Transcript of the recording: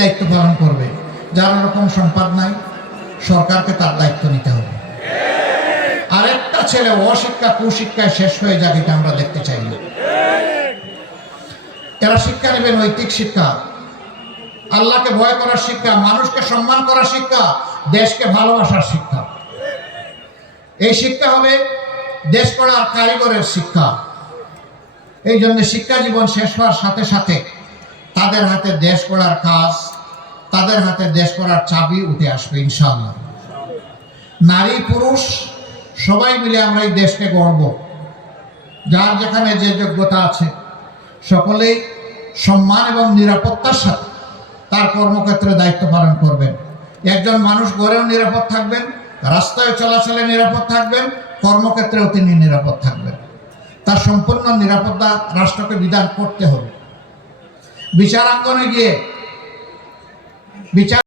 দায়িত্ব পালন করবে। যার এরকম সম্পদ নাই, সরকারকে তার দায়িত্ব নিতে হবে। আরেকটা ছেলে অশিক্ষা কুশিক্ষায় শেষ হয়ে যাক, এটা আমরা দেখতে চাই না। এরা শিক্ষা নেবে নৈতিক শিক্ষা, আল্লাহকে ভয় করার শিক্ষা, মানুষকে সম্মান করার শিক্ষা, দেশকে ভালোবাসার শিক্ষা। এই শিক্ষা হবে দেশ গড়ার কারিগরের শিক্ষা। এই জন্য শিক্ষা জীবন শেষ হওয়ার সাথে সাথে তাদের হাতে দেশ গড়ার কাজ, তাদের হাতে দেশ গড়ার চাবি উঠে আসবে ইনশাআল্লাহ। নারী পুরুষ সবাই মিলে আমরা এই দেশকে গড়ব। যার যেখানে যে যোগ্যতা আছে সকলেই সম্মান এবং নিরাপত্তার সাথে তার কর্মক্ষেত্রে দায়িত্ব পালন করবেন। একজন মানুষ ঘরেও নিরাপদ থাকবেন, রাস্তায় চলাচলে নিরাপদ থাকবেন, কর্মক্ষেত্রেও তিনি নিরাপদ থাকবেন। তার সম্পূর্ণ নিরাপত্তা রাষ্ট্রকে বিধান করতে হবে। বিচারাঙ্গনে গিয়ে বিচার